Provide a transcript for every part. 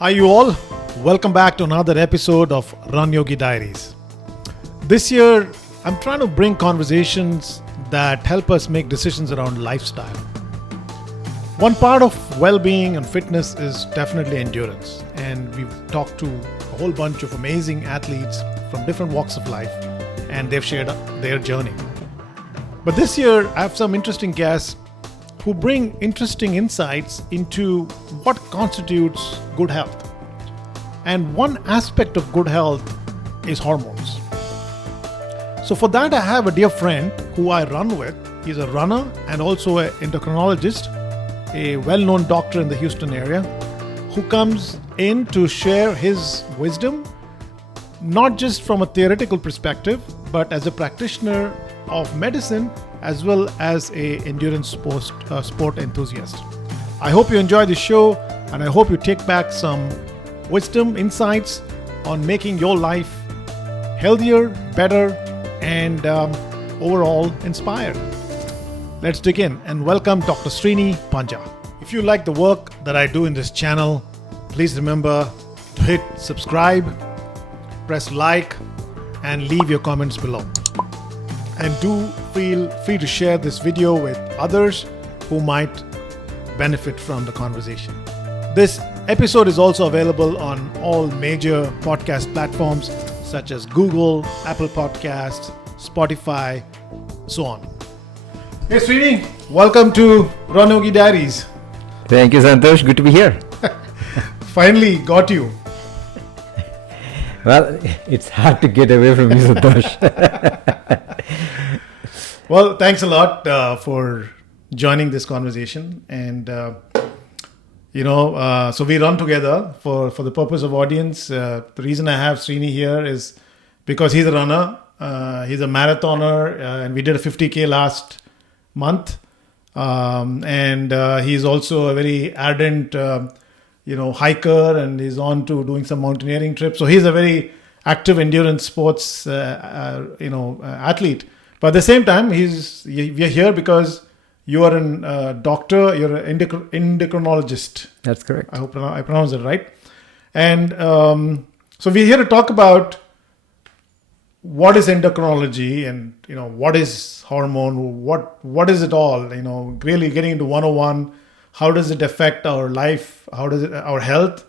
Hi you all, welcome back to another episode of RunYogi Diaries. This year, I'm trying to bring conversations that help us make decisions around lifestyle. One part of well-being and fitness is definitely endurance, and we've talked to a whole bunch of amazing athletes from different walks of life, and they've shared their journey. But this year, I have some interesting guests who bring interesting insights into what constitutes good health. And one aspect of good health is hormones. So for that, I have a dear friend who I run with. He's a runner and also an endocrinologist, a well-known doctor in the Houston area, who comes in to share his wisdom, not just from a theoretical perspective, but as a practitioner of medicine as well as a endurance sport enthusiast. I hope you enjoy the show, and I hope you take back some wisdom, insights on making your life healthier, better, and overall inspired. Let's dig in and welcome Dr. Srinivas Panja. If you like the work that I do in this channel, please remember to hit subscribe, press like, and leave your comments below. And do feel free to share this video with others who might benefit from the conversation. This episode is also available on all major podcast platforms such as Google, Apple Podcasts, Spotify, so on. Hey Srini, welcome to RunYogi Diaries. Thank you, Santosh. Good to be here. Finally got you. Well, it's hard to get away from you, Santosh. Well, thanks a lot for joining this conversation. And, so we run together for the purpose of audience. The reason I have Srini here is because he's a runner. He's a marathoner, and we did a 50K last month. And he's also a very ardent hiker, and he's on to doing some mountaineering trips. So he's a very active endurance sports, athlete. But at the same time, we are here because you are a doctor, you're an endocrinologist. That's correct. I hope I pronounced it right. And so we're here to talk about what is endocrinology and, what is hormone, what is it all, really getting into 101. How does it affect our life? How does it our health?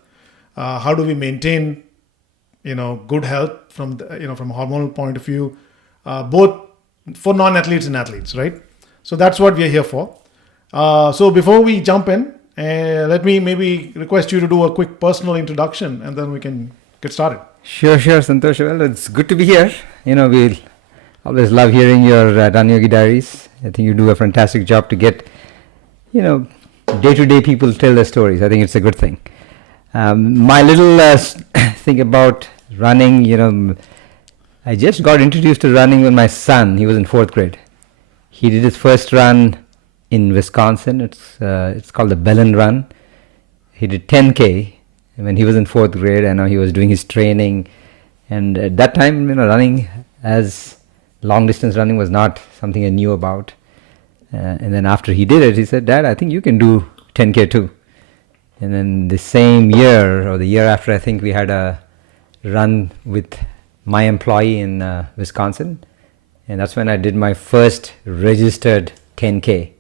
How do we maintain, good health from from a hormonal point of view, both for non-athletes and athletes, right? So that's what we are here for. So before we jump in, let me maybe request you to do a quick personal introduction, and then we can get started. Sure, Santosh. Well, it's good to be here. We always love hearing your RunYogi Diaries. I think you do a fantastic job to get, day-to-day people tell their stories. I think it's a good thing. My little thing about running, I just got introduced to running when my son, he was in 4th grade. He did his first run in Wisconsin. It's called the Belen Run. He did 10K when he was in 4th grade. I know he was doing his training. And at that time, running as long distance running was not something I knew about. And then after he did it, he said, "Dad, I think you can do 10K too." And then the same year or the year after, I think we had a run with my employee in Wisconsin. And that's when I did my first registered 10K.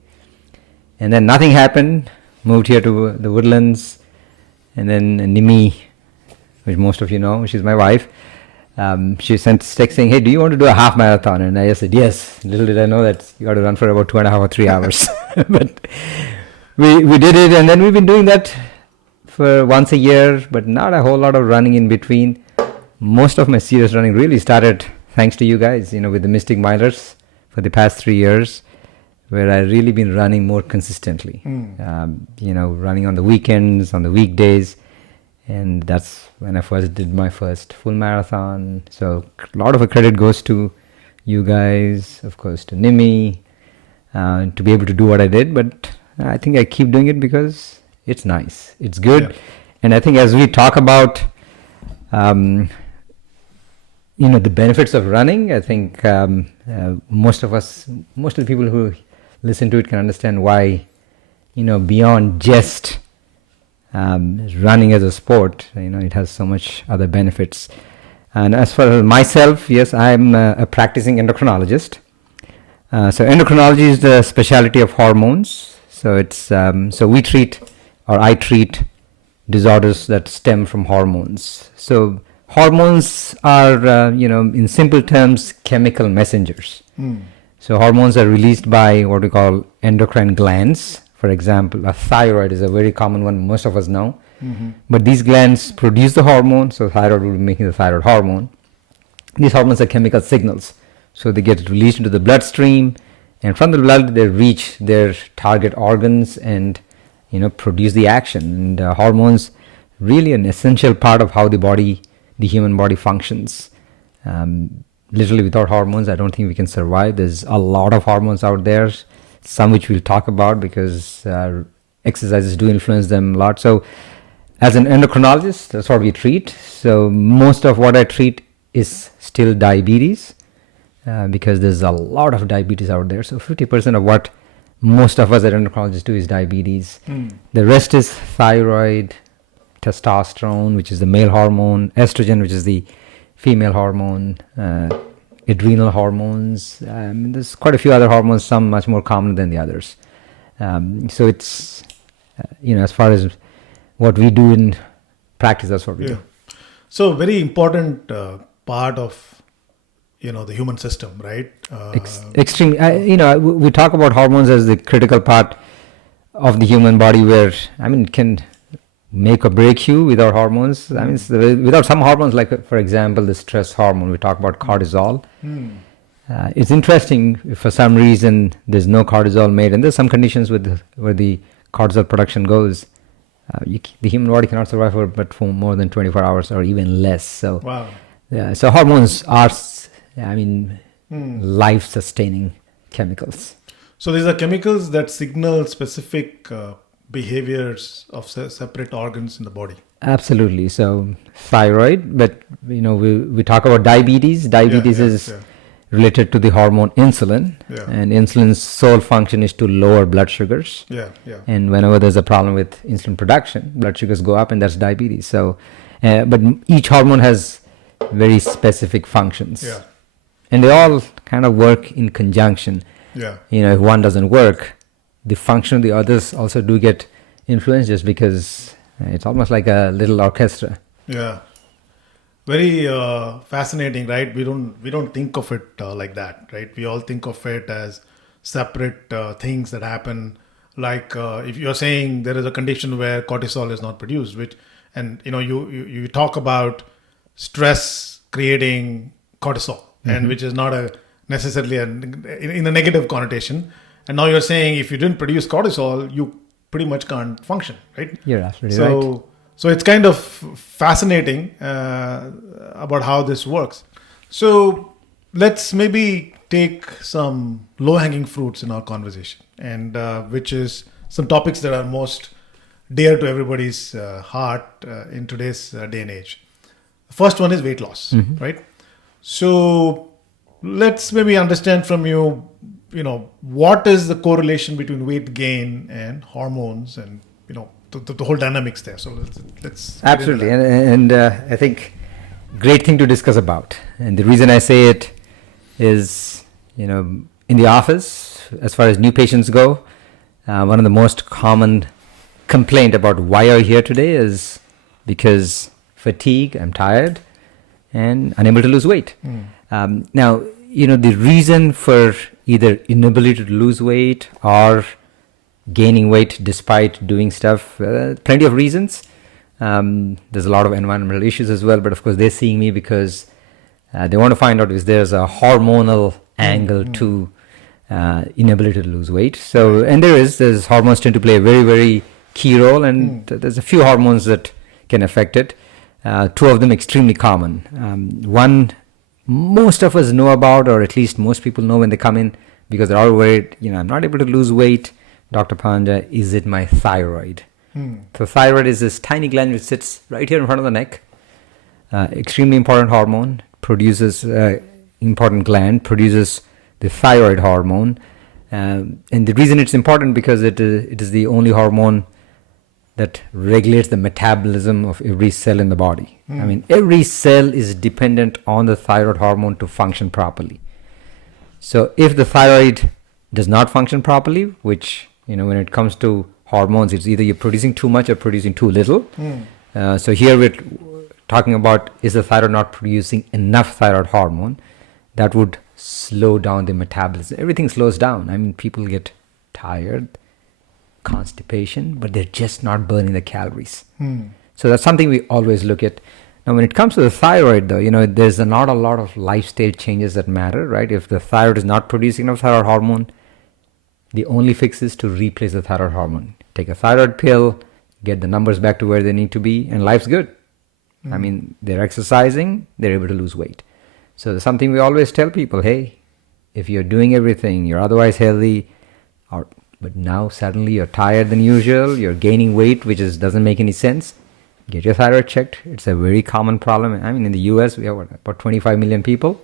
And then nothing happened. Moved here to the Woodlands. And then Nimi, which most of you know, she's my wife. She sent a text saying, "Hey, do you want to do a half marathon?" And I just said, yes. Little did I know that you got to run for about 2.5 or 3 hours. But we did it. And then we've been doing that for once a year, but not a whole lot of running in between. Most of my serious running really started thanks to you guys, with the Mystic Milers for the past 3 years, where I really been running more consistently. Running on the weekends, on the weekdays. And that's when I first did my first full marathon. So a lot of credit goes to you guys, of course, to Nimi, to be able to do what I did. But I think I keep doing it because it's nice. It's good. Yeah. And I think as we talk about, the benefits of running, I think most of the people who listen to it can understand why, beyond just running as a sport, it has so much other benefits. And as for myself, yes, I'm a practicing endocrinologist. So endocrinology is the specialty of hormones. So it's so we treat, or I treat, disorders that stem from hormones. So hormones are, in simple terms, chemical messengers. So hormones are released by what we call endocrine glands. For example, a thyroid is a very common one, most of us know. But these glands produce the hormone, so thyroid will be making the thyroid hormone. These hormones are chemical signals. So they get released into the bloodstream, and from the blood they reach their target organs and produce the action. And hormones really an essential part of how the human body functions. Literally without hormones, I don't think we can survive. There's a lot of hormones out there, some which we'll talk about because exercises do influence them a lot. So as an endocrinologist, that's what we treat. So most of what I treat is still diabetes, because there's a lot of diabetes out there. So 50% of what most of us at endocrinologists do is diabetes. The rest is thyroid, testosterone, which is the male hormone, estrogen, which is the female hormone, adrenal hormones. There's quite a few other hormones, some much more common than the others. So it's, as far as what we do in practice, that's what we do. So very important part of, the human system, right? Extremely. We talk about hormones as the critical part of the human body where, it can make or break you without hormones. Without some hormones, like, for example, the stress hormone, we talk about cortisol. It's interesting, if for some reason there's no cortisol made, and there's some conditions where the cortisol production goes, the human body cannot survive for more than 24 hours or even less. So, so hormones are, life-sustaining chemicals. So these are chemicals that signal specific behaviors of separate organs in the body. Absolutely. So thyroid, but we talk about diabetes. Diabetes is related to the hormone insulin, and insulin's sole function is to lower blood sugars. And whenever there's a problem with insulin production, blood sugars go up, and that's diabetes. So, but each hormone has very specific functions, and they all kind of work in conjunction. If one doesn't work, the function of the others also do get influenced, just because it's almost like a little orchestra. Very fascinating, right? We don't think of it like that, right? We all think of it as separate things that happen. Like if you're saying there is a condition where cortisol is not produced, and you talk about stress creating cortisol, and which is not necessarily in a negative connotation. And now you're saying if you didn't produce cortisol, you pretty much can't function, right? You're absolutely right. So it's kind of fascinating about how this works. So let's maybe take some low-hanging fruits in our conversation, and which is some topics that are most dear to everybody's heart in today's day and age. The first one is weight loss, right? So let's maybe understand from you, what is the correlation between weight gain and hormones, and the whole dynamics there. So let's absolutely, and I think great thing to discuss about. And the reason I say it is, in the office, as far as new patients go, one of the most common complaint about why are you here today is because fatigue, I'm tired, and unable to lose weight. Now, the reason for either inability to lose weight or gaining weight despite doing stuff, plenty of reasons. There's a lot of environmental issues as well, but of course they're seeing me because they want to find out if there's a hormonal angle to inability to lose weight. So, and there's hormones tend to play a very, very key role, and there's a few hormones that can affect it. Two of them extremely common. One most of us know about, or at least most people know when they come in, because they're all worried, I'm not able to lose weight. Dr. Panja, is it my thyroid? So thyroid is this tiny gland which sits right here in front of the neck. Extremely important hormone, important gland, produces the thyroid hormone. And the reason it's important because it is the only hormone that regulates the metabolism of every cell in the body. I mean, every cell is dependent on the thyroid hormone to function properly. So if the thyroid does not function properly, which, when it comes to hormones, it's either you're producing too much or producing too little. So here we're talking about, is the thyroid not producing enough thyroid hormone? That would slow down the metabolism. Everything slows down. I mean, people get tired, constipation, but they're just not burning the calories. So that's something we always look at. Now, when it comes to the thyroid, though, there's not a lot of lifestyle changes that matter, right? If the thyroid is not producing enough thyroid hormone, the only fix is to replace the thyroid hormone. Take a thyroid pill, get the numbers back to where they need to be, and life's good. I mean, they're exercising, they're able to lose weight. So there's something we always tell people, hey, if you're doing everything, you're otherwise healthy, but now suddenly you're tired than usual, you're gaining weight, which doesn't make any sense, get your thyroid checked. It's a very common problem. I mean, in the US, we have about 25 million people.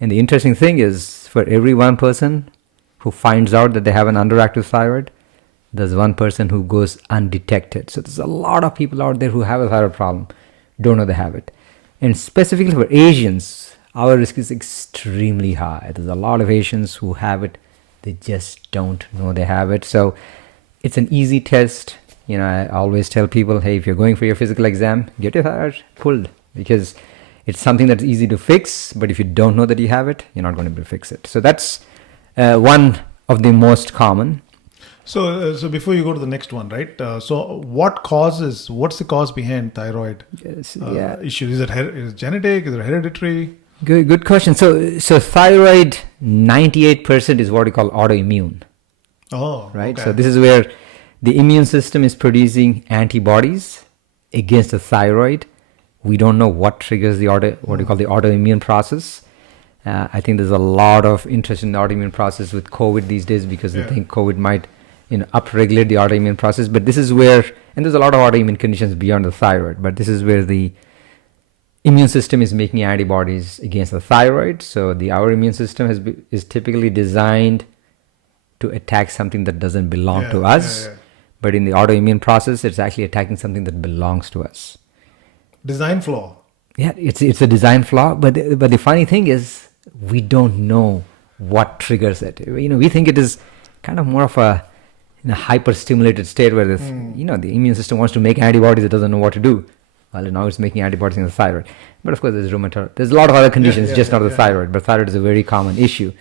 And the interesting thing is, for every one person who finds out that they have an underactive thyroid, there's one person who goes undetected. So there's a lot of people out there who have a thyroid problem, don't know they have it. And specifically for Asians, our risk is extremely high. There's a lot of Asians who have it, they just don't know they have it. So it's an easy test. I always tell people, hey, if you're going for your physical exam, get your thyroid pulled, because it's something that's easy to fix, but if you don't know that you have it, you're not going to be able to fix it. So that's one of the most common. So before you go to the next one, right? So what's the cause behind thyroid issue? Is it genetic? Is it hereditary? Good question. So thyroid, 98% is what we call autoimmune. Oh, right. Okay. So this is where the immune system is producing antibodies against the thyroid. We don't know what triggers what we call the autoimmune process. I think there's a lot of interest in the autoimmune process with COVID these days, because they think COVID might upregulate the autoimmune process. But this is where, and there's a lot of autoimmune conditions beyond the thyroid, but this is where the immune system is making antibodies against the thyroid. So our immune system is typically designed to attack something that doesn't belong to us. But in the autoimmune process, it's actually attacking something that belongs to us. Design flaw. Yeah, it's a design flaw. But the funny thing is, we don't know what triggers it. We think it is kind of more of a hyper-stimulated state where the immune system wants to make antibodies, it doesn't know what to do. Well, now it's making antibodies in the thyroid. But of course, there's rheumatoid. There's a lot of other conditions, not the thyroid. But thyroid is a very common issue.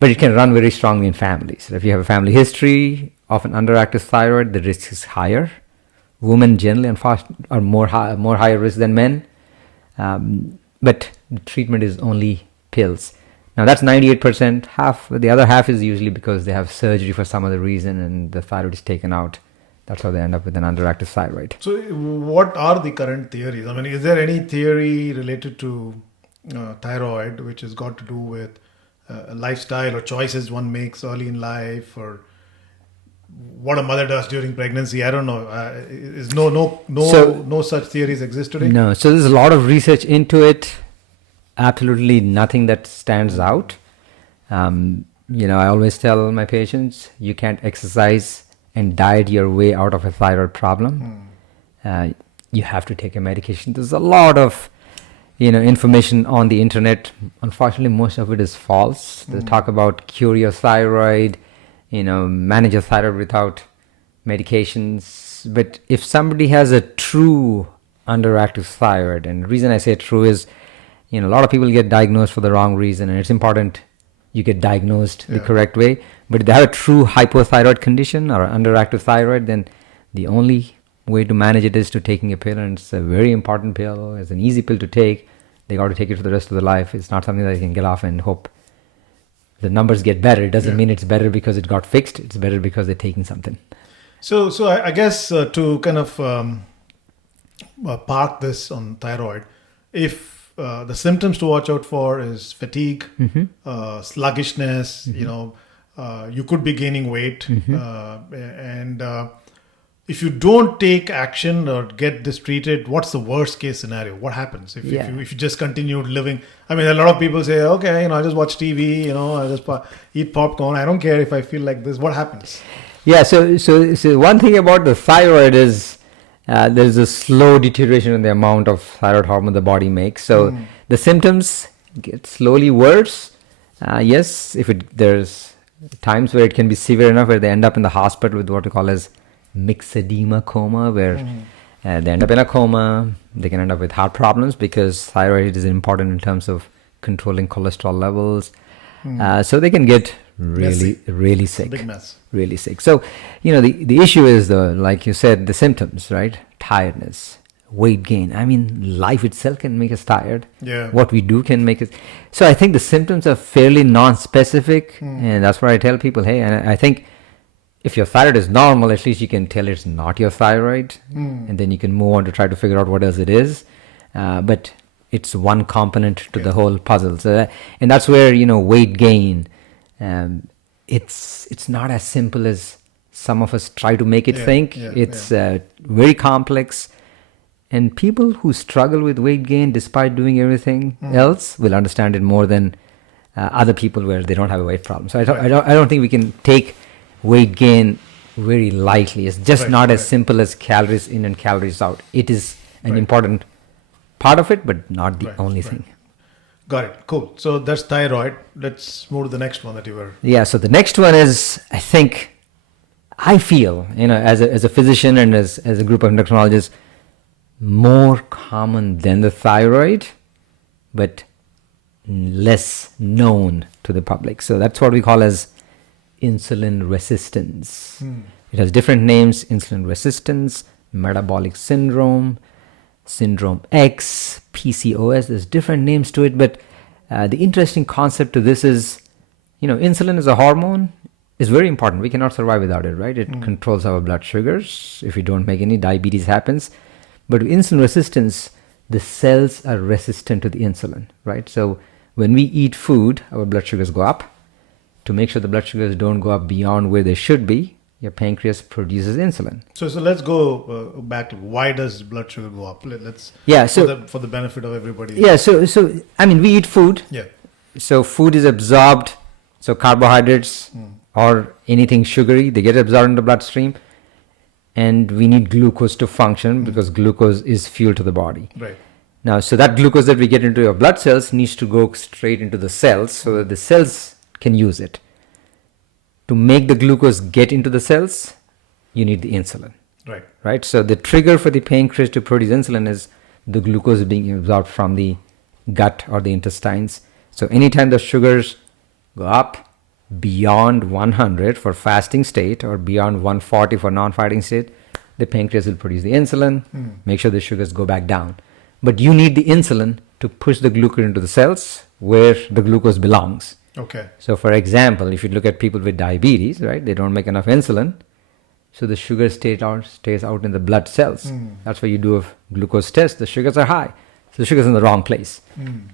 But it can run very strongly in families. So if you have a family history of an underactive thyroid, the risk is higher. Women generally are more higher risk than men. But the treatment is only pills. Now that's 98%. The other half is usually because they have surgery for some other reason and the thyroid is taken out. That's how they end up with an underactive thyroid. So what are the current theories? I mean, is there any theory related to thyroid which has got to do with lifestyle or choices one makes early in life, or what a mother does during pregnancy? I don't know. Is no such theories exist today? No. So there's a lot of research into it. Absolutely nothing that stands out. I always tell my patients, you can't exercise and diet your way out of a thyroid problem. You have to take a medication. There's a lot of information on the internet. Unfortunately, most of it is false. They talk about cure your thyroid, manage your thyroid without medications. But if somebody has a true underactive thyroid, and the reason I say true is, a lot of people get diagnosed for the wrong reason, and it's important you get diagnosed the correct way. But if they have a true hypothyroid condition or underactive thyroid, then the only way to manage it is to taking a pill, and it's a very important pill. It's an easy pill to take. They got to take it for the rest of their life. It's not something that they can get off and hope the numbers get better. It doesn't mean it's better because it got fixed. It's better because they're taking something. So I guess to kind of park this on thyroid, if the symptoms to watch out for is fatigue, sluggishness, you could be gaining weight, and if you don't take action or get this treated, what's the worst case scenario? What happens if you just continue living? I mean, a lot of people say, okay, I just watch TV, I just eat popcorn. I don't care if I feel like this. What happens? Yeah, so one thing about the thyroid is there's a slow deterioration in the amount of thyroid hormone the body makes. So the symptoms get slowly worse. Yes, there's times where it can be severe enough where they end up in the hospital with what we call as mixed edema coma, where they end up in a coma. They can end up with heart problems because thyroid is important in terms of controlling cholesterol levels. So they can get really sick. Big mess. Really sick. So, the issue is like you said, the symptoms, right? Tiredness, weight gain. I mean, life itself can make us tired. Yeah. What we do can make us. So I think the symptoms are fairly non-specific, and that's what I tell people. Hey, and I think if your thyroid is normal, at least you can tell it's not your thyroid, and then you can move on to try to figure out what else it is. But it's one component to the whole puzzle. So and that's where weight gain. It's not as simple as some of us try to make it think. It's very complex, and people who struggle with weight gain despite doing everything else will understand it more than other people where they don't have a weight problem. So I don't think we can take weight gain very lightly. It's just not as simple as calories in and calories out. It is an important part of it, but not the only thing. Got it. Cool. So that's thyroid. Let's move to the next one that you were. Yeah. So the next one is, I feel, as a physician and as a group of endocrinologists, more common than the thyroid, but less known to the public. So that's what we call as insulin resistance. It has different names: insulin resistance, metabolic syndrome, syndrome X, PCOS. There's different names to it, but the interesting concept to this is, insulin is a hormone. It's very important. We cannot survive without it, right? It controls our blood sugars. If we don't make any, diabetes happens. But with insulin resistance, the cells are resistant to the insulin, right? So when we eat food, our blood sugars go up. To make sure the blood sugars don't go up beyond where they should be, your pancreas produces insulin. So let's go back to why does blood sugar go up? Let's for the benefit of everybody. Yeah, so I mean, we eat food. Yeah. So food is absorbed. So carbohydrates or anything sugary, they get absorbed in the bloodstream, and we need glucose to function because glucose is fuel to the body. Right. Now, so that glucose that we get into your blood cells needs to go straight into the cells so that the cells can use it. To make the glucose get into the cells, you need the insulin. Right. So the trigger for the pancreas to produce insulin is the glucose being absorbed from the gut or the intestines. So anytime the sugars go up beyond 100 for fasting state or beyond 140 for non-fasting state, the pancreas will produce the insulin, make sure the sugars go back down. But you need the insulin to push the glucose into the cells where the glucose belongs. Okay. So for example, if you look at people with diabetes, right, they don't make enough insulin, so the sugar stays out in the blood cells. That's why you do a glucose test. The sugars are high, so the sugar's in the wrong place.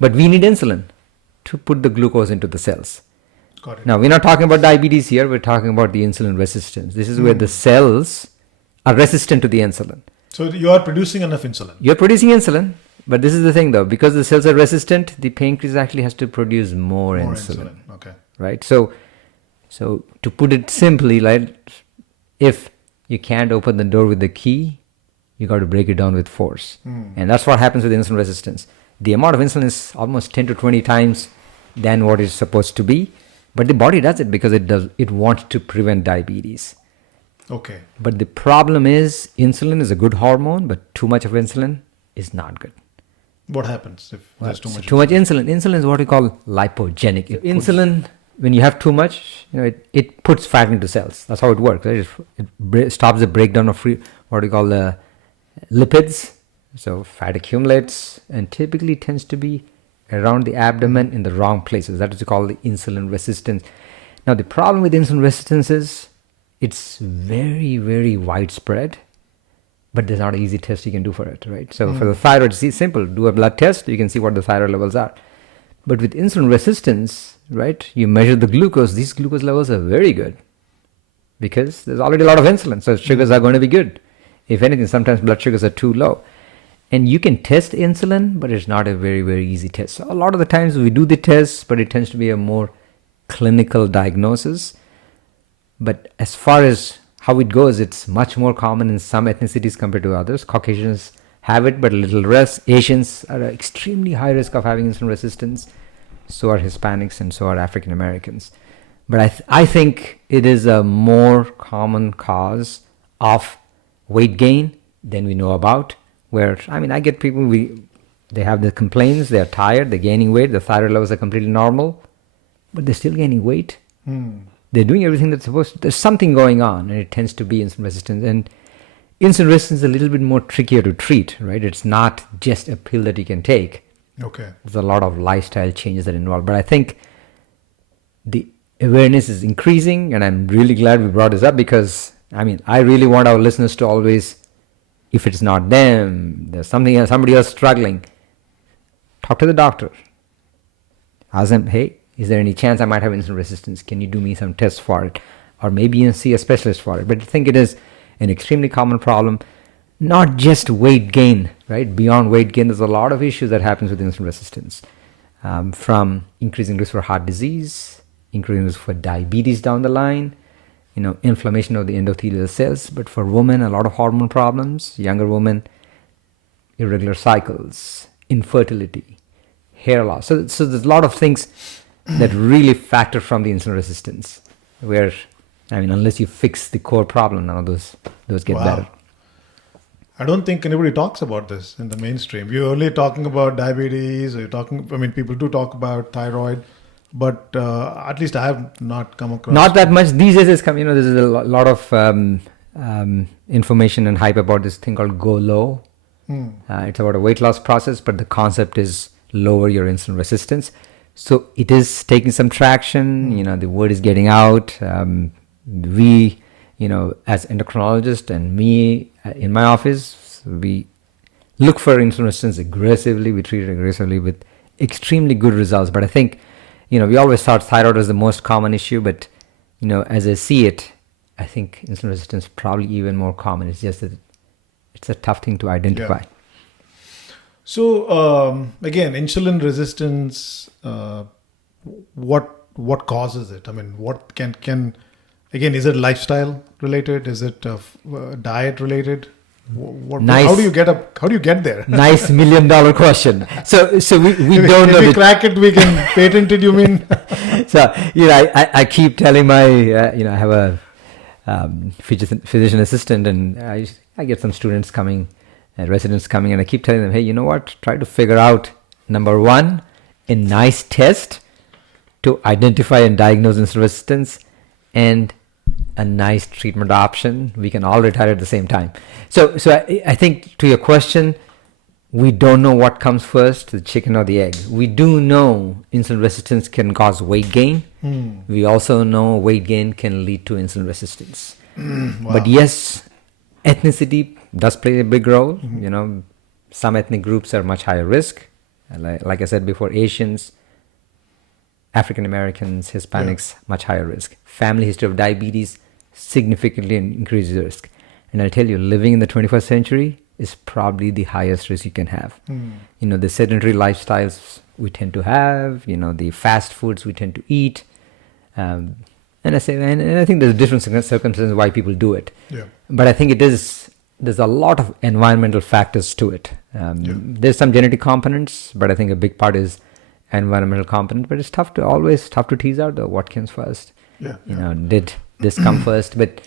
But we need insulin to put the glucose into the cells. Got it. Now, we're not talking about diabetes here. We're talking about the insulin resistance. This is where the cells are resistant to the insulin. So you are producing enough insulin. You're producing insulin, but this is the thing though, because the cells are resistant, the pancreas actually has to produce more insulin. Okay. Right? So to put it simply, like, if you can't open the door with the key, you got to break it down with force. And that's what happens with insulin resistance. The amount of insulin is almost 10 to 20 times than what it's supposed to be, but the body does it because it wants to prevent diabetes. Okay. But the problem is, insulin is a good hormone, but too much of insulin is not good. What happens if there's too much? Too much insulin. Insulin is what we call lipogenic. Insulin, when you have too much, it puts fat into cells. That's how it works. Right? It stops the breakdown of what we call the lipids. So fat accumulates and typically tends to be around the abdomen in the wrong places. That is called the insulin resistance. Now the problem with insulin resistance is it's very, very widespread, but there's not an easy test you can do for it, right? So for the thyroid, it's simple. Do a blood test, you can see what the thyroid levels are. But with insulin resistance, right, you measure the glucose. These glucose levels are very good because there's already a lot of insulin, so sugars are going to be good. If anything, sometimes blood sugars are too low. And you can test insulin, but it's not a very, very easy test. So a lot of the times we do the test, but it tends to be a more clinical diagnosis. But as far as how it goes, it's much more common in some ethnicities compared to others. Caucasians have it, but a little less. Asians are at extremely high risk of having insulin resistance. So are Hispanics and so are African Americans. But I think it is a more common cause of weight gain than we know about. Where, I mean, I get people, they have the complaints, they're tired, they're gaining weight, the thyroid levels are completely normal, but they're still gaining weight. They're doing everything that's supposed to. There's something going on, and it tends to be insulin resistance. And insulin resistance is a little bit more trickier to treat, right? It's not just a pill that you can take. Okay. There's a lot of lifestyle changes that involve. But I think the awareness is increasing, and I'm really glad we brought this up because, I mean, I really want our listeners to always, if it's not them, there's something else, somebody else struggling, talk to the doctor. Ask them, hey, is there any chance I might have insulin resistance? Can you do me some tests for it? Or maybe even see a specialist for it. But I think it is an extremely common problem, not just weight gain, right? Beyond weight gain, there's a lot of issues that happens with insulin resistance, from increasing risk for heart disease, increasing risk for diabetes down the line, inflammation of the endothelial cells. But for women, a lot of hormone problems, younger women, irregular cycles, infertility, hair loss. So there's a lot of things that really factor from the insulin resistance, where, I mean, unless you fix the core problem, none of those get better. I don't think anybody talks about this in the mainstream. You're only talking about diabetes, or people do talk about thyroid, but at least I have not come across. Not that much these days. There's a lot of information and hype about this thing called Go Low. It's about a weight loss process, but the concept is lower your insulin resistance. So it is taking some traction. The word is getting out. We, as endocrinologist and me in my office, we look for insulin resistance aggressively. We treat it aggressively with extremely good results. But I think, we always thought thyroid was the most common issue. But, as I see it, I think insulin resistance is probably even more common. It's just that it's a tough thing to identify. Yeah. So again, insulin resistance, what causes it? I mean, what can again, is it lifestyle related? Is it diet related? Nice. How do you get there? Nice $1 million question. So we don't know. If we crack it, we can patent it, you mean? So, I keep telling my, I have a physician assistant, and I get some students coming, residents coming, and I keep telling them, hey, you know what? Try to figure out, number one, a nice test to identify and diagnose insulin resistance, and a nice treatment option. We can all retire at the same time. So I think, to your question, we don't know what comes first, the chicken or the egg. We do know insulin resistance can cause weight gain. We also know weight gain can lead to insulin resistance. Wow. But yes, ethnicity does play a big role. Some ethnic groups are much higher risk. Like I said before, Asians, African Americans, Hispanics, much higher risk. Family history of diabetes significantly increases risk. And I'll tell you, living in the 21st century is probably the highest risk you can have. The sedentary lifestyles we tend to have, the fast foods we tend to eat. And I think there's different circumstances why people do it. Yeah. But I think there's a lot of environmental factors to it. There's some genetic components, but I think a big part is environmental component. But it's tough to tease out what comes first. Did this come first? But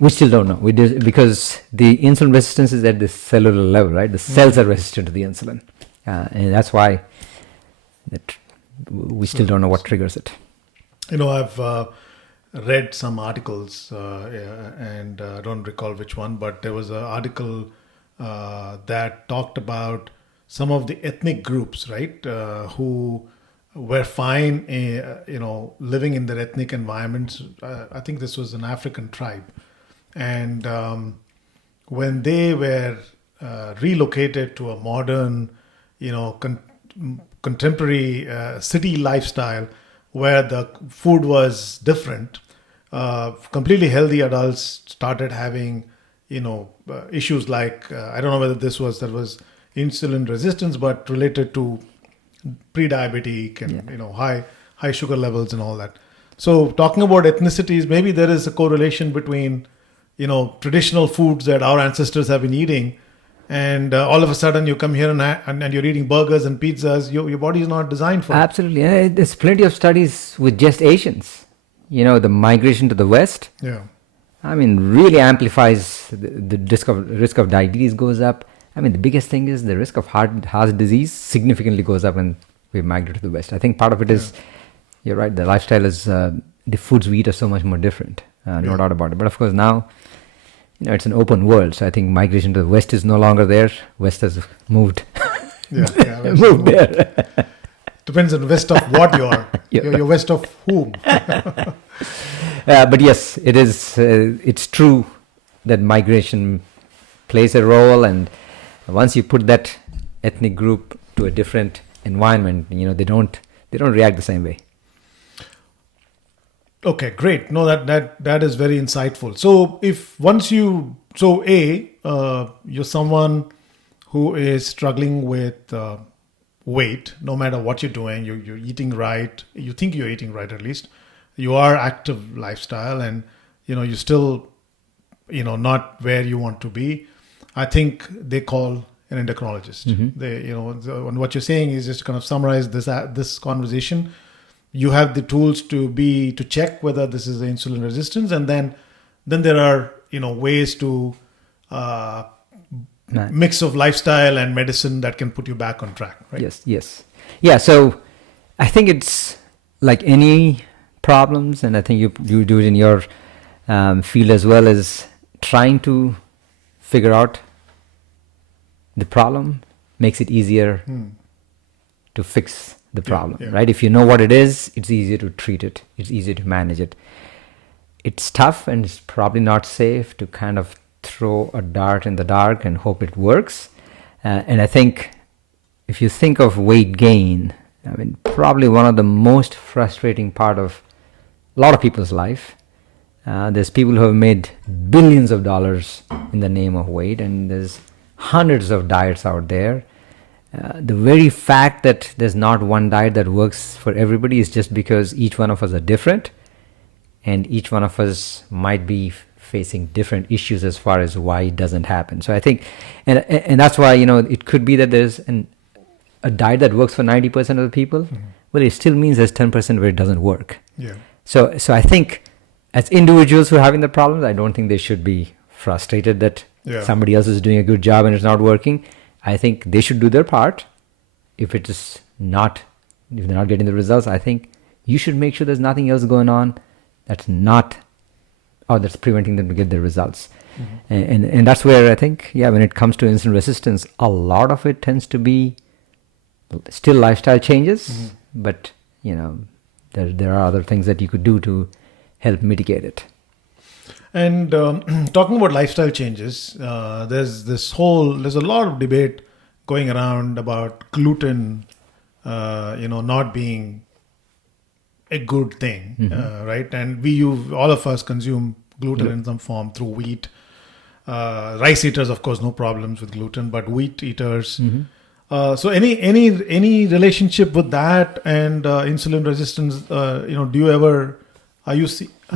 we still don't know. Because the insulin resistance is at the cellular level, right? The cells are resistant to the insulin, and that's why we still don't know what triggers it. I've read some articles, and I don't recall which one, but there was an article that talked about some of the ethnic groups, right, who were fine, living in their ethnic environments. I think this was an African tribe. And when they were relocated to a modern, contemporary city lifestyle where the food was different, completely healthy adults started having, issues like, I don't know whether that was insulin resistance, but related to pre-diabetic and, high sugar levels and all that. So talking about ethnicities, maybe there is a correlation between traditional foods that our ancestors have been eating, and all of a sudden you come here and you're eating burgers and pizzas. Your body is not designed for it. Absolutely. There's plenty of studies with just Asians. The migration to the West, Yeah. really amplifies the risk of diabetes goes up. The biggest thing is the risk of heart disease significantly goes up when we migrate to the West. I think part of it is, you're right, the lifestyle is, the foods we eat are so much more different. No doubt about it. But of course now, it's an open world. So I think migration to the West is no longer there. West has moved. Moved there. Depends on west of what you are. You're west of whom? But yes, it is. It's true that migration plays a role, and once you put that ethnic group to a different environment, they don't react the same way. Okay, great. No, that is very insightful. So you're someone who is struggling with weight, no matter what you're doing, you're eating right. You think you're eating right, at least. You are active lifestyle, and you're still not where you want to be. I think they call an endocrinologist. Mm-hmm. And what you're saying is, just to kind of summarize this conversation, you have the tools to check whether this is insulin resistance, and then there are ways to mix of lifestyle and medicine that can put you back on track, right? Yes. Yeah, so I think it's like any problems, and I think you do it in your field as well, as trying to figure out the problem makes it easier to fix the problem, right? If you know what it is, it's easier to treat it. It's easier to manage it. It's tough, and it's probably not safe to kind of throw a dart in the dark and hope it works. And I think if you think of weight gain, probably one of the most frustrating part of a lot of people's life. There's people who have made billions of dollars in the name of weight, and there's hundreds of diets out there. The very fact that there's not one diet that works for everybody is just because each one of us are different, and each one of us might be facing different issues as far as why it doesn't happen. So I think, and that's why, it could be that there's a diet that works for 90% of the people, but it still means there's 10% where it doesn't work. Yeah. So I think as individuals who are having the problems, I don't think they should be frustrated that somebody else is doing a good job and it's not working. I think they should do their part. If they're not getting the results, I think you should make sure there's nothing else going on that's preventing them to get their results. And that's where I think, when it comes to insulin resistance, a lot of it tends to be still lifestyle changes, but there are other things that you could do to help mitigate it. And talking about lifestyle changes, there's a lot of debate going around about gluten, not being a good thing, right? And all of us consume gluten in some form through wheat. Rice eaters, of course, no problems with gluten, but wheat eaters. So any relationship with that and insulin resistance? Have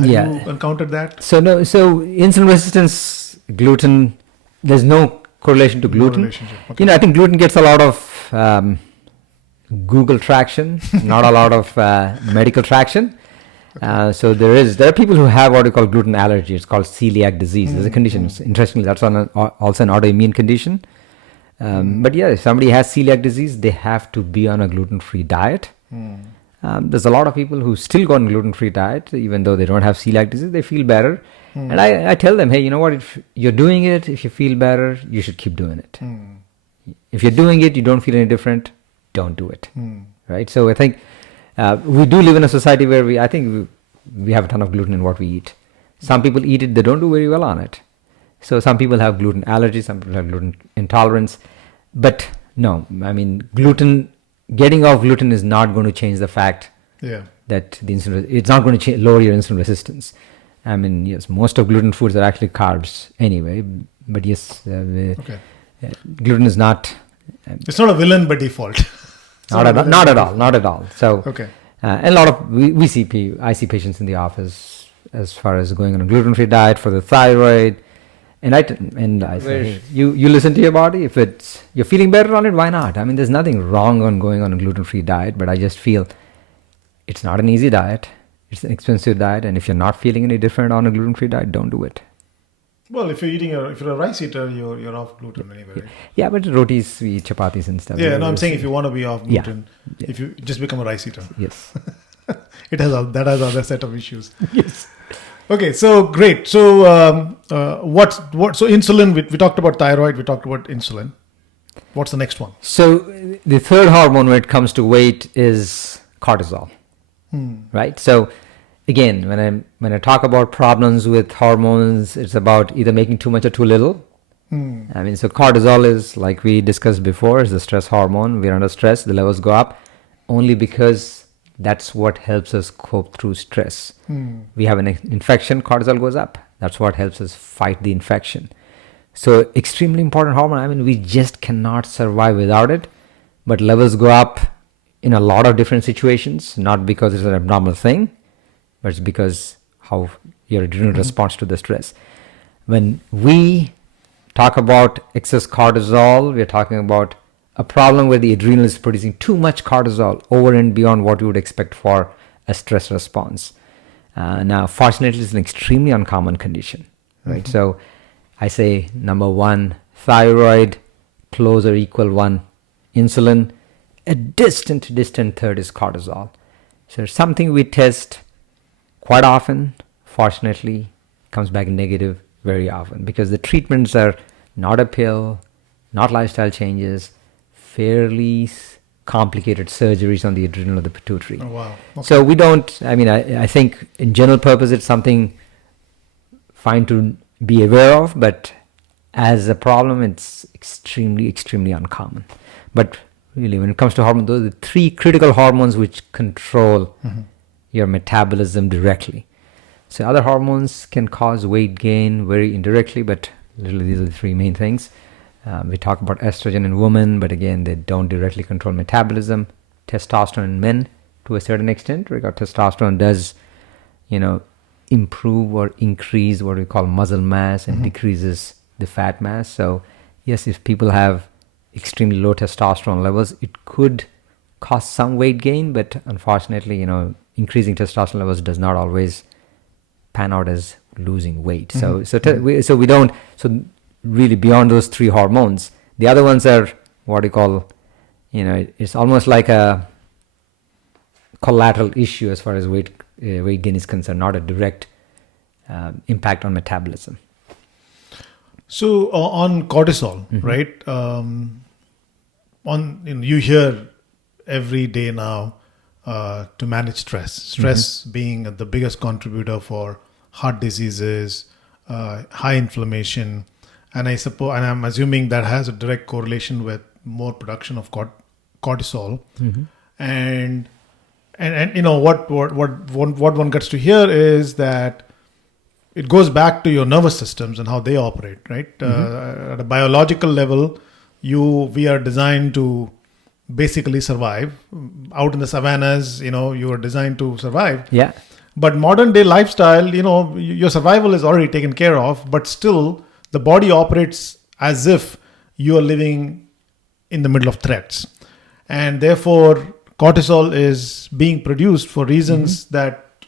you encountered that? So insulin resistance, gluten, there's no correlation to gluten. No relationship. Okay. I think gluten gets a lot of Google traction, not a lot of medical traction. So there are people who have what we call gluten allergy. It's called celiac disease. There's a condition. Interestingly, that's also an autoimmune condition. But if somebody has celiac disease, they have to be on a gluten-free diet. There's a lot of people who still go on gluten-free diet, even though they don't have celiac disease. They feel better. And I tell them, hey, you know what? If you're doing it, if you feel better, you should keep doing it. If you're doing it, you don't feel any different, don't do it. Right? So I think we do live in a society where we have a ton of gluten in what we eat. Some people eat it, they don't do very well on it. So some people have gluten allergies, some people have gluten intolerance. But no, getting off gluten is not going to change the fact that it's not going to lower your insulin resistance. Yes, most of gluten foods are actually carbs anyway. But yes, gluten is not. It's not a villain by default. Not at all. So, and a lot of I see patients in the office as far as going on a gluten-free diet for the thyroid. And I say, hey, you listen to your body. If you're feeling better on it, why not? I mean, there's nothing wrong on going on a gluten-free diet, but I just feel it's not an easy diet. It's an expensive diet, and if you're not feeling any different on a gluten-free diet, don't do it. Well, if you're a rice eater, you're off gluten anyway. Right? Yeah, but rotis, we eat chapatis and stuff. Yeah, no, I'm saying if you want to be off gluten, Yeah. if you just become a rice eater. Yes. That has other set of issues. Yes. Okay, so great. So so insulin, we talked about thyroid, we talked about insulin. What's the next one? So the third hormone when it comes to weight is cortisol. Right? So again, when I talk about problems with hormones, it's about either making too much or too little. I mean, so cortisol is, like we discussed before, is the stress hormone. We're under stress, the levels go up only because that's what helps us cope through stress. We have an infection, cortisol goes up. That's what helps us fight the infection. So extremely important hormone. I mean, we just cannot survive without it, but levels go up in a lot of different situations, not because it's an abnormal thing, but it's because how your adrenal responds to the stress. When we talk about excess cortisol, we're talking about a problem where the adrenal is producing too much cortisol over and beyond what you would expect for a stress response. Now, fortunately, it's an extremely uncommon condition, right? So I say number one, thyroid, close or equal one, insulin. A distant third is cortisol. So it's something we test quite often. Fortunately, comes back negative very often because the treatments are not a pill, not lifestyle changes, fairly complicated surgeries on the adrenal or the pituitary. Oh, wow. Okay. So we don't, I think in general purpose it's something fine to be aware of, but as a problem it's extremely, extremely uncommon. But really, when it comes to hormones, those are the three critical hormones which control your metabolism directly. So other hormones can cause weight gain very indirectly, but literally these are the three main things. We talk about estrogen in women, but again, they don't directly control metabolism. Testosterone in men to a certain extent, because testosterone does, improve or increase what we call muscle mass and decreases the fat mass. So yes, if people have extremely low testosterone levels, it could cause some weight gain, but unfortunately, increasing testosterone levels does not always pan out as losing weight. So really beyond those three hormones, the other ones are what we call, it's almost like a collateral issue as far as weight gain is concerned, not a direct impact on metabolism. So on cortisol, right? You hear every day now to manage stress. Stress being the biggest contributor for heart diseases, high inflammation, and I'm assuming that has a direct correlation with more production of cortisol. And what one gets to hear is that it goes back to your nervous systems and how they operate, right? At a biological level, we are designed to basically survive. Out in the savannas, you are designed to survive. Yeah. But modern day lifestyle, your survival is already taken care of, but still the body operates as if you are living in the middle of threats. And therefore, cortisol is being produced for reasons that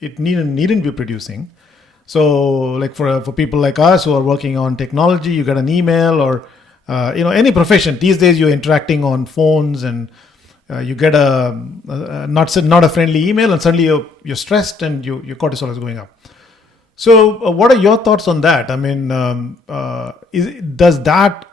it needn't be producing. So like for people like us who are working on technology, you get an email or, any profession. These days you're interacting on phones and you get a not a friendly email and suddenly you're stressed and your cortisol is going up. So what are your thoughts on that? I mean, does that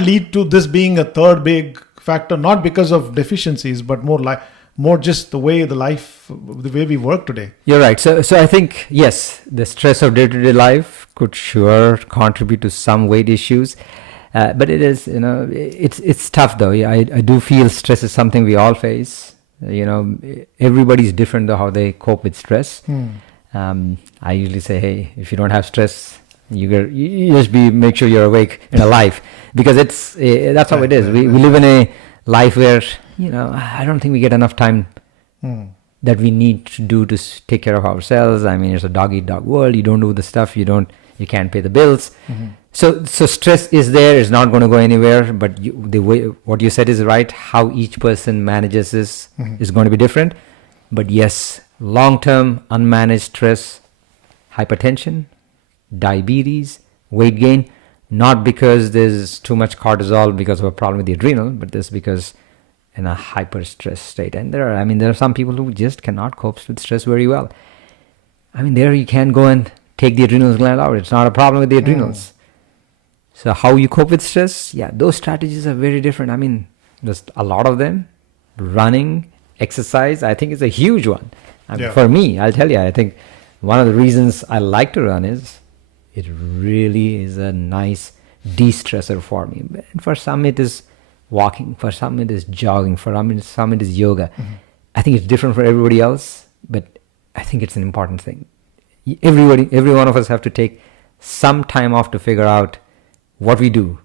lead to this being a third big factor, not because of deficiencies, but more just the way we work today? You're right. So I think, yes, the stress of day-to-day life could sure contribute to some weight issues. But it is, it's tough though. I do feel stress is something we all face. Everybody's different though how they cope with stress. I usually say, hey, if you don't have stress, you just make sure you're awake and alive, because that's how it is. We live in a life where I don't think we get enough time that we need to do to take care of ourselves. I mean, it's a dog eat dog world. You don't do the stuff, you can't pay the bills. So stress is there. It's not going to go anywhere. But the way what you said is right. How each person manages this is going to be different. But yes, long-term unmanaged stress, hypertension, diabetes, weight gain, not because there's too much cortisol because of a problem with the adrenal, but this because in a hyper stress state. And there are some people who just cannot cope with stress very well. I mean, there you can go and take the adrenal gland out. It's not a problem with the adrenals. So how you cope with stress? Yeah, those strategies are very different. I mean, there's a lot of them. Running, exercise, I think is a huge one. For me, I'll tell you, I think one of the reasons I like to run is it really is a nice de-stressor for me. And for some it is walking, for some it is jogging, for some it is yoga. I think it's different for everybody else, but I think it's an important thing. Every one of us have to take some time off to figure out what we do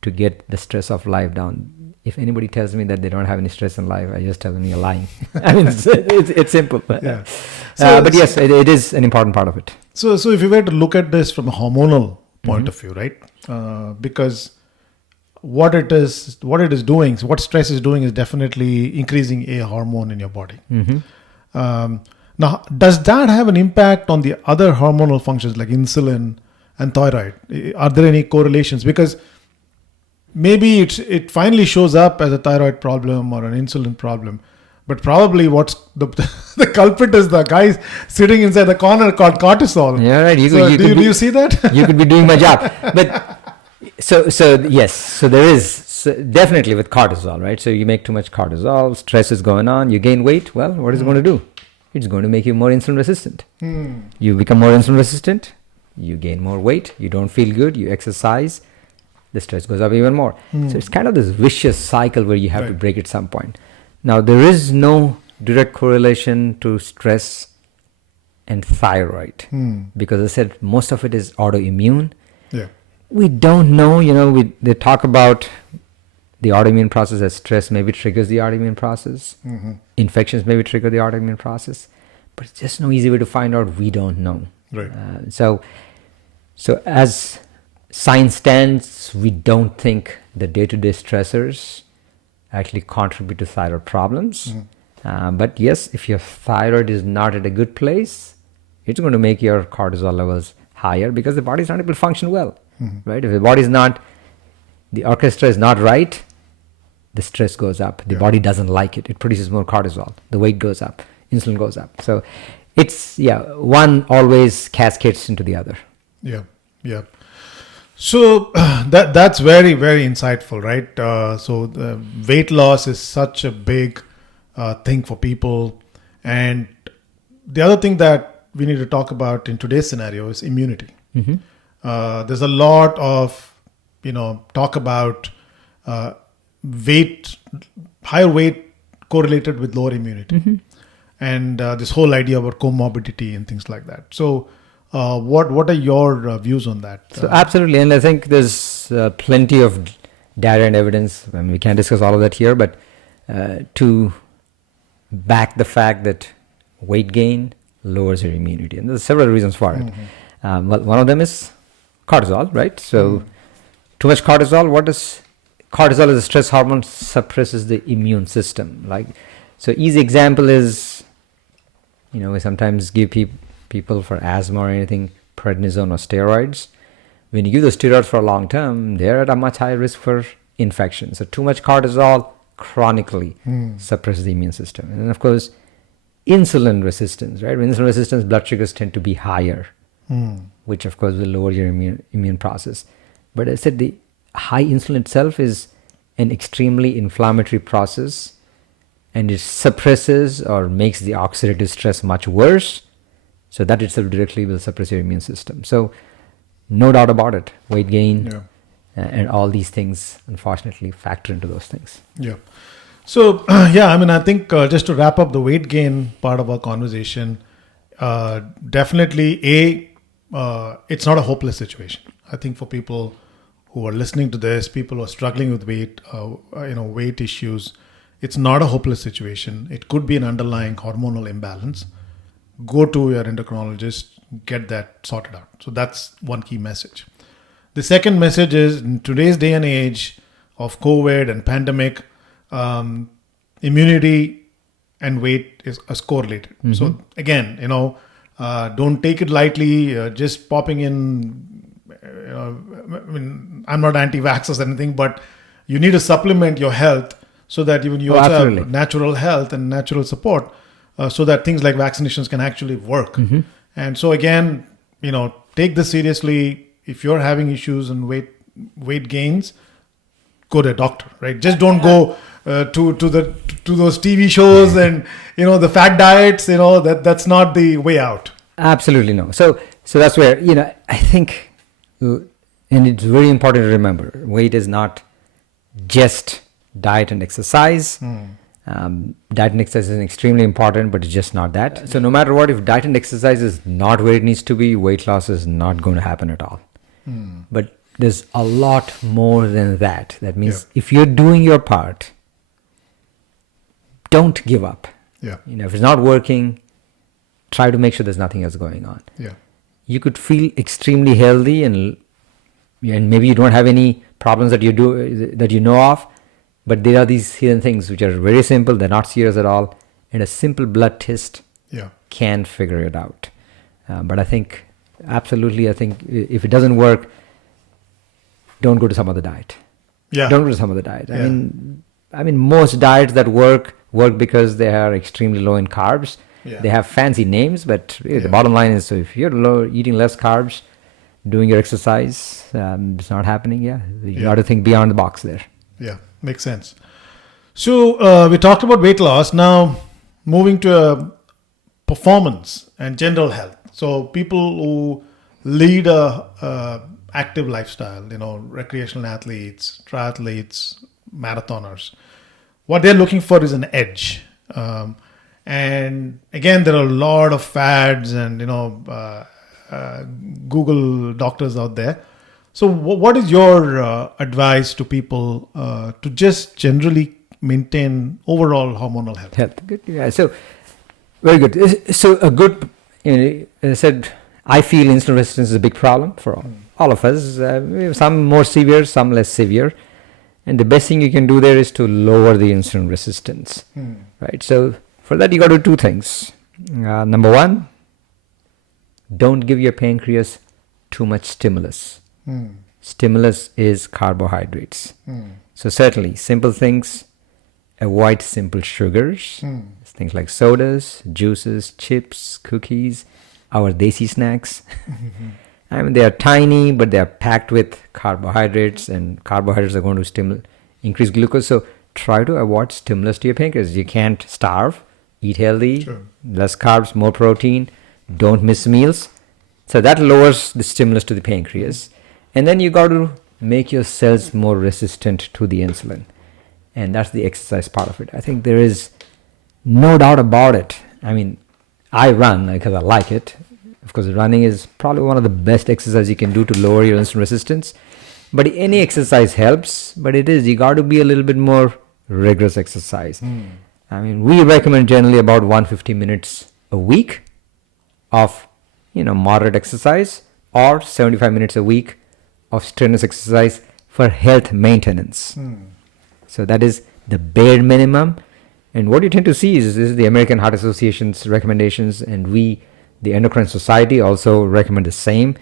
to get the stress of life down. If anybody tells me that they don't have any stress in life, I just tell them you're lying. I mean, it's simple. Yeah. But yes, it is an important part of it. So if you were to look at this from a hormonal point of view, right? Because what it is doing, what stress is doing is definitely increasing a hormone in your body. Now, does that have an impact on the other hormonal functions like insulin and thyroid? Are there any correlations? Because maybe it finally shows up as a thyroid problem or an insulin problem, but probably what's the culprit is the guy sitting inside the corner called cortisol. Yeah, right. Do you see that? You could be doing my job. But so yes, so there is definitely with cortisol, right? So you make too much cortisol, stress is going on, you gain weight. Well, what is it going to do? It's going to make you more insulin resistant. You become more insulin resistant, you gain more weight, you don't feel good, you exercise, the stress goes up even more. So it's kind of this vicious cycle where you have to break at some point. Now, there is no direct correlation to stress and thyroid because I said most of it is autoimmune. Yeah. We don't know, they talk about the autoimmune process as stress maybe triggers the autoimmune process. Infections maybe trigger the autoimmune process. But it's just no easy way to find out. We don't know. Right. So as science stands, we don't think the day-to-day stressors actually contribute to thyroid problems. But yes, if your thyroid is not at a good place, it's going to make your cortisol levels higher because the body is not able to function well. Right? If the body is not, the orchestra is not right, the stress goes up. The body doesn't like it. It produces more cortisol. The weight goes up. Insulin goes up. So it's, one always cascades into the other. Yeah. So that's very, very insightful, right? So weight loss is such a big thing for people. And the other thing that we need to talk about in today's scenario is immunity. There's a lot of, talk about higher weight correlated with lower immunity. And this whole idea about comorbidity and things like that. So what are your views on that? So absolutely, and I think there's plenty of data and evidence. I mean, we can't discuss all of that here, but to back the fact that weight gain lowers your immunity, and there's several reasons for it. Well, one of them is cortisol, right? So too much cortisol. Cortisol is a stress hormone, suppresses the immune system. So easy example is, we sometimes give people for asthma or anything, prednisone or steroids. When you give those steroids for a long term, they're at a much higher risk for infection. So too much cortisol chronically suppresses the immune system. And then of course, insulin resistance, right? When insulin resistance, blood sugars tend to be higher, which of course will lower your immune process. But as I said, the high insulin itself is an extremely inflammatory process, and it suppresses or makes the oxidative stress much worse. So that itself directly will suppress your immune system. So no doubt about it, weight gain and all these things unfortunately factor into those things. Yeah. So I think just to wrap up the weight gain part of our conversation, definitely it's not a hopeless situation. I think for people who are listening to this, people who are struggling with weight issues, it's not a hopeless situation. It could be an underlying hormonal imbalance. Go to your endocrinologist, get that sorted out. So that's one key message. The second message is, in today's day and age of COVID and pandemic, immunity and weight is correlated. So again, don't take it lightly. Just popping in, I mean, I'm not anti-vaxxers or anything, but you need to supplement your health so that even you also absolutely. have natural health and natural support, so that things like vaccinations can actually work. And so again, take this seriously. If you're having issues and weight gains, go to a doctor, right? Just don't go to those TV shows and the fat diets. That's not the way out. Absolutely no. So that's where I think, and it's very important to remember, weight is not just diet and exercise. Diet and exercise is extremely important, but it's just not that. So no matter what, if diet and exercise is not where it needs to be, weight loss is not going to happen at all. But there's a lot more than that. That means if you're doing your part, don't give up. If it's not working, try to make sure there's nothing else going on. You could feel extremely healthy and maybe you don't have any problems that you know of, but there are these hidden things which are very simple. They're not serious at all, and a simple blood test can figure it out. But I think if it doesn't work, don't go to some other diet. Don't go to some other diet. I mean, most diets that work because they are extremely low in carbs. They have fancy names, but really the bottom line is, so if you're eating less carbs, doing your exercise, it's not happening. You got to think beyond the box there. Makes sense. So we talked about weight loss. Now moving to performance and general health. So people who lead a active lifestyle, recreational athletes, triathletes, marathoners, what they're looking for is an edge. And again, there are a lot of fads and Google doctors out there. So what is your advice to people to just generally maintain overall hormonal health? Good. So very good. So a good, as I said, I feel insulin resistance is a big problem for all of us. Some more severe, some less severe. And the best thing you can do there is to lower the insulin resistance, right? So for that, you got to do two things. Number one, don't give your pancreas too much stimulus. Stimulus is carbohydrates. So certainly, simple things, avoid simple sugars, things like sodas, juices, chips, cookies, our desi snacks. I mean, they are tiny, but they are packed with carbohydrates, and carbohydrates are going to increase glucose. So try to avoid stimulus to your pancreas. You can't starve. Eat healthy, less carbs, more protein. Don't miss meals. So that lowers the stimulus to the pancreas. And then you got to make your cells more resistant to the insulin. And that's the exercise part of it. I think there is no doubt about it. I mean, I run because I like it. Of course, running is probably one of the best exercises you can do to lower your insulin resistance. But any exercise helps, but you got to be a little bit more rigorous exercise. I mean, we recommend generally about 150 minutes a week of, moderate exercise, or 75 minutes a week of strenuous exercise for health maintenance. So that is the bare minimum. And what you tend to see is this is the American Heart Association's recommendations, and we, the Endocrine Society, also recommend the same.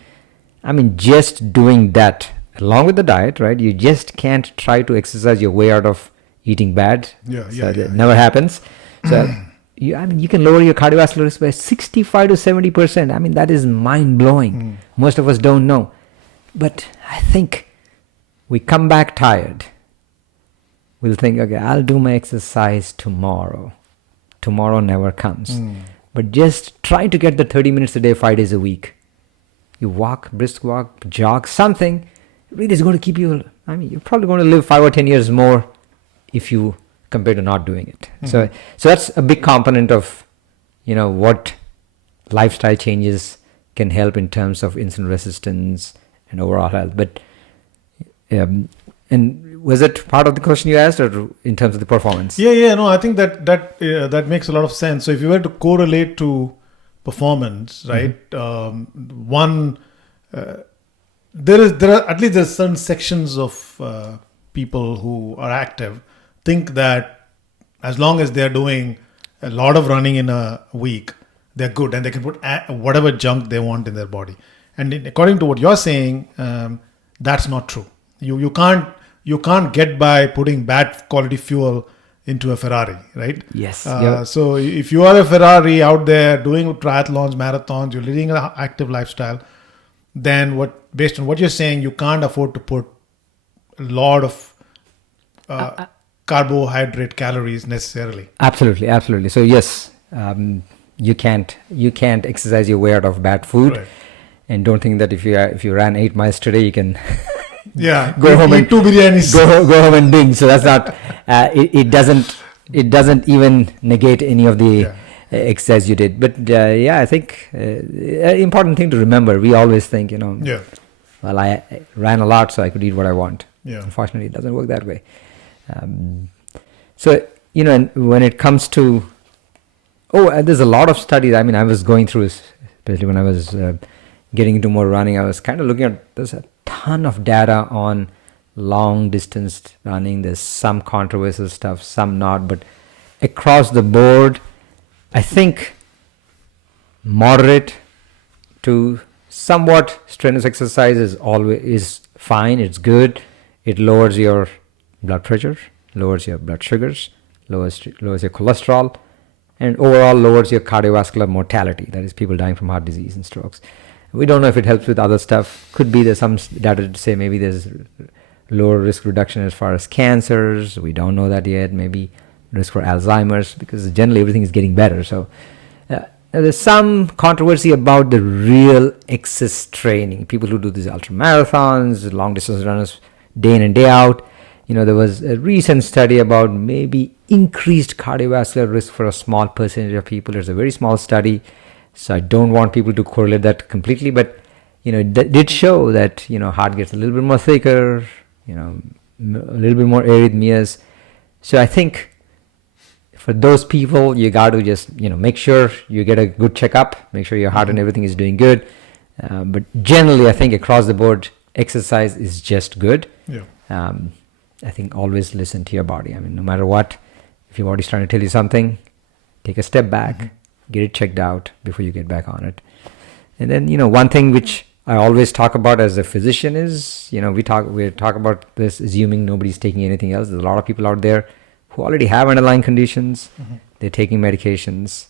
I mean, just doing that along with the diet, right? You just can't try to exercise your way out of eating bad. It never happens. So you can lower your cardiovascular risk by 65 to 70%. I mean, that is mind-blowing. Most of us don't know. But I think we come back tired. We'll think, okay, I'll do my exercise tomorrow. Tomorrow never comes. But just try to get the 30 minutes a day, 5 days a week. You walk, brisk walk, jog, something. Really is going to keep you, you're probably going to live 5 or 10 years more if you compare to not doing it. So that's a big component of, what lifestyle changes can help in terms of insulin resistance and overall health. But And was it part of the question you asked, or in terms of the performance? Yeah. No, I think that makes a lot of sense. So if you were to correlate to performance, right? One, there are at least there's certain sections of people who are active think that as long as they're doing a lot of running in a week, they're good and they can put whatever junk they want in their body. And according to what you're saying, that's not true. You can't get by putting bad quality fuel into a Ferrari, right? Yes. So if you are a Ferrari out there doing triathlons, marathons, you're leading an active lifestyle, then based on what you're saying, you can't afford to put a lot of carbohydrate calories necessarily. Absolutely. So yes, you can't exercise your way out of bad food, Right. and don't think that if you ran 8 miles today, you can Go home and 2 biryanis. go home and ding. So that's not. It doesn't even negate any of the exercise you did. But I think important thing to remember. We always think, well, I ran a lot, so I could eat what I want. Yeah. Unfortunately, it doesn't work that way. So and when it comes to there's a lot of studies. I mean, I was going through, especially when I was getting into more running, I was kind of looking at, there's a ton of data on long distance running. There's some controversial stuff, some not, but across the board, I think moderate to somewhat strenuous exercise is fine. It's good. It lowers your blood pressure, lowers your blood sugars, lowers your cholesterol, and overall lowers your cardiovascular mortality. That is, people dying from heart disease and strokes. We don't know if it helps with other stuff. Could be there's some data to say maybe there's lower risk reduction as far as cancers. We don't know that yet. Maybe risk for Alzheimer's, because generally everything is getting better. So there's some controversy about the real excess training. People who do these ultra marathons, long distance runners, day in and day out. There was a recent study about maybe increased cardiovascular risk for a small percentage of people. It's a very small study, so I don't want people to correlate that completely. But it did show that heart gets a little bit more thicker, a little bit more arrhythmias. So I think for those people, you got to just make sure you get a good checkup, make sure your heart and everything is doing good. But generally, I think across the board, exercise is just good. Yeah. I think always listen to your body. I mean, no matter what, if your body's trying to tell you something, take a step back, get it checked out before you get back on it. And then, one thing which I always talk about as a physician is, we talk about this assuming nobody's taking anything else. There's a lot of people out there who already have underlying conditions. They're taking medications.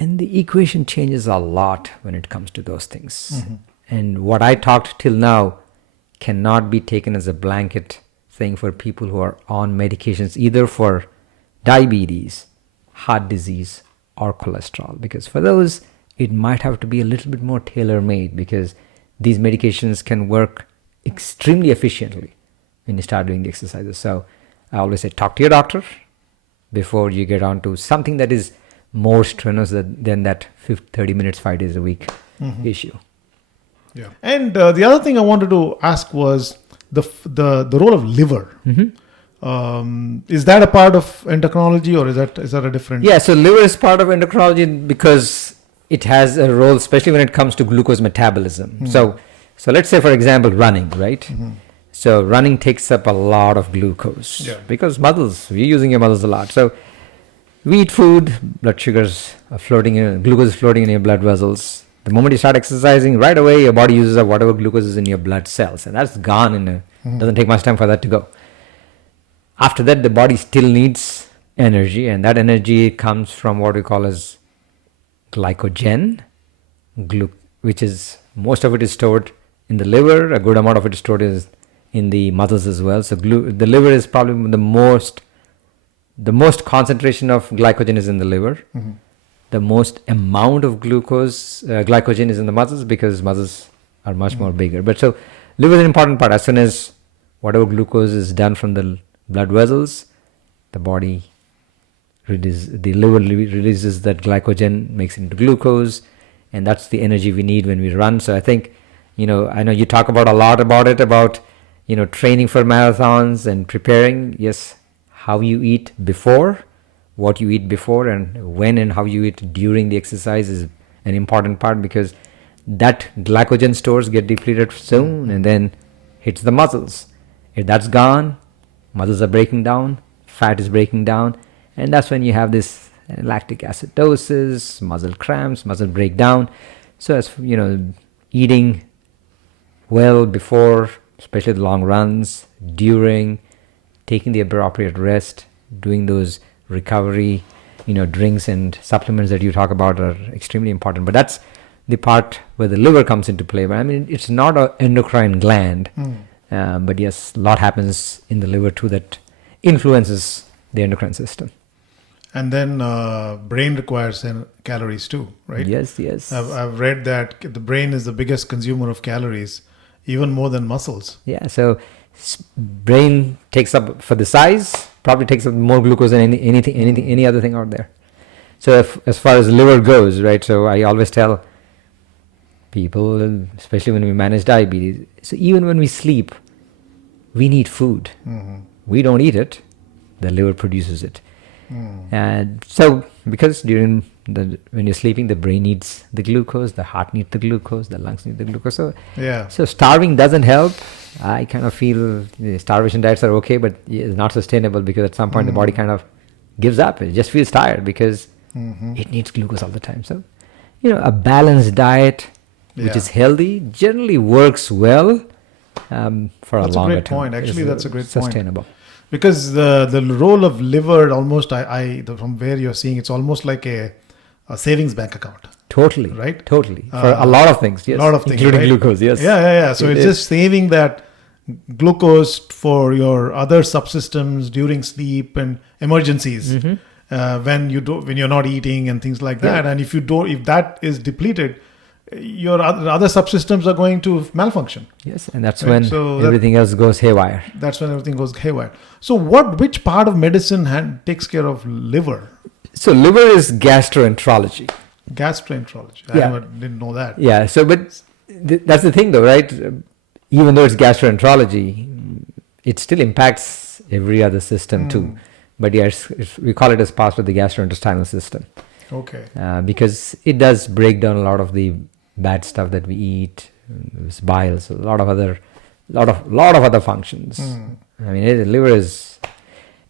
And the equation changes a lot when it comes to those things. And what I talked till now cannot be taken as a blanket thing for people who are on medications, either for diabetes, heart disease, or cholesterol. Because for those, it might have to be a little bit more tailor-made, because these medications can work extremely efficiently when you start doing the exercises. So I always say, talk to your doctor before you get on to something that is more strenuous than that 30 minutes, 5 days a week issue. Yeah. And the other thing I wanted to ask was the role of liver. Is that a part of endocrinology, or is that a different? Yeah, so liver is part of endocrinology because it has a role, especially when it comes to glucose metabolism. So let's say, for example, running, right? So running takes up a lot of glucose because we're using your muscles a lot. So we eat food, blood sugars are glucose is floating in your blood vessels. The moment you start exercising, right away your body uses up whatever glucose is in your blood cells, and that's gone. Doesn't take much time for that to go. After that, the body still needs energy, and that energy comes from what we call as glycogen, which is, most of it is stored in the liver. A good amount of it is stored in the muscles as well. So the liver is probably the most concentration of glycogen is in the liver. The most amount of glycogen is in the muscles, because muscles are much more bigger. But so liver is an important part. As soon as whatever glucose is done from the blood vessels, the liver releases that glycogen, makes it into glucose, and that's the energy we need when we run. So I think, I know you talk a lot about it, about, training for marathons and preparing, yes, how you eat before, what you eat before, and when and how you eat during the exercise is an important part, because that glycogen stores get depleted soon and then hits the muscles. If that's gone, muscles are breaking down, fat is breaking down, and that's when you have this lactic acidosis, muscle cramps, muscle breakdown. So as eating well before, especially the long runs, during, taking the appropriate rest, doing those recovery, drinks and supplements that you talk about are extremely important. But that's the part where the liver comes into play. But I mean, it's not an endocrine gland, but yes, a lot happens in the liver too that influences the endocrine system. And then brain requires calories too, right? Yes. I've read that the brain is the biggest consumer of calories, even more than muscles. Yeah, so brain takes up, for the size, probably takes up more glucose than any other thing out there. So as far as liver goes, right, so I always tell people, especially when we manage diabetes, so even when we sleep, we need food. We don't eat it, the liver produces it. And so because when you're sleeping, the brain needs the glucose, the heart needs the glucose, the lungs need the glucose. So starving doesn't help. I kind of feel starvation diets are okay, but it's not sustainable, because at some point the body kind of gives up. It just feels tired because it needs glucose all the time. So a balanced diet which is healthy generally works well for a longer term. That's a great point. Actually, that's a great point. Sustainable. Because the role of liver, almost, from where you're seeing, it's almost like a savings bank account. Totally. Right? Totally. For a lot of things, yes. A lot of things, including right? glucose, yes. Yeah. So it's just saving that glucose for your other subsystems during sleep and emergencies, when you're not eating and things like that. And if that is depleted, your other subsystems are going to malfunction. Yes, and that's when everything else goes haywire. That's when everything goes haywire. So which part of medicine takes care of liver? So liver is gastroenterology. Gastroenterology. I didn't know that. Yeah, so but that's the thing though, right? Even though it's gastroenterology, it still impacts every other system too. But yes, we call it as part of the gastrointestinal system. Okay. Because it does break down a lot of the bad stuff that we eat, bile, so a lot of other functions. I mean, the liver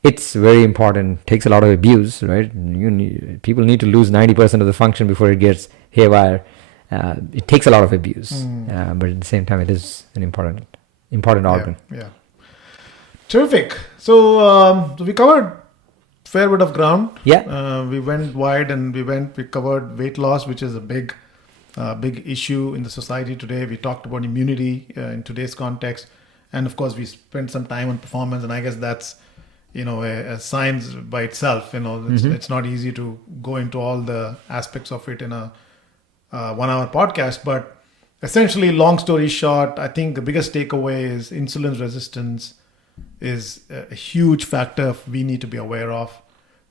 it's very important. Takes a lot of abuse, right? People need to lose 90% of the function before it gets haywire. It takes a lot of abuse, but at the same time, it is an important organ. Yeah. Terrific. So we covered fair bit of ground. Yeah. We went wide and we covered weight loss, which is a big issue in the society today. We talked about immunity in today's context, and of course we spent some time on performance, and I guess that's a science by itself. It's not easy to go into all the aspects of it in a 1 hour podcast, but essentially, long story short, I think the biggest takeaway is insulin resistance is a huge factor we need to be aware of,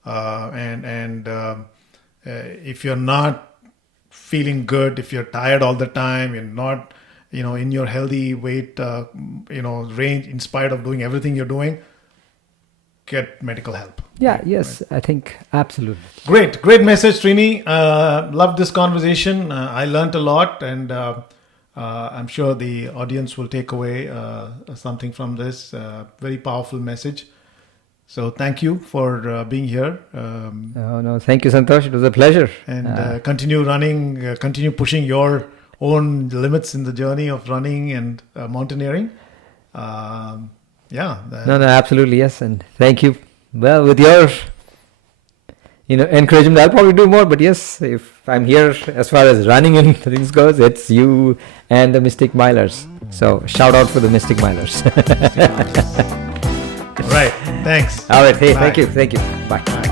and if you're not feeling good, if you're tired all the time, you're not in your healthy weight range, in spite of doing everything you're doing, get medical help. Yes, right? I think absolutely. Great message, Srini. Loved this conversation. I learned a lot, and I'm sure the audience will take away something from this very powerful message. So thank you for being here. No, thank you, Santosh. It was a pleasure. And continue running, continue pushing your own limits in the journey of running and mountaineering. No, absolutely, yes. And thank you. Well, with your encouragement, I'll probably do more. But yes, if I'm here as far as running and things goes, it's you and the Mystic Milers. So shout out for the Mystic Milers. Right. Thanks. All right. Hey, Bye. Thank you. Bye.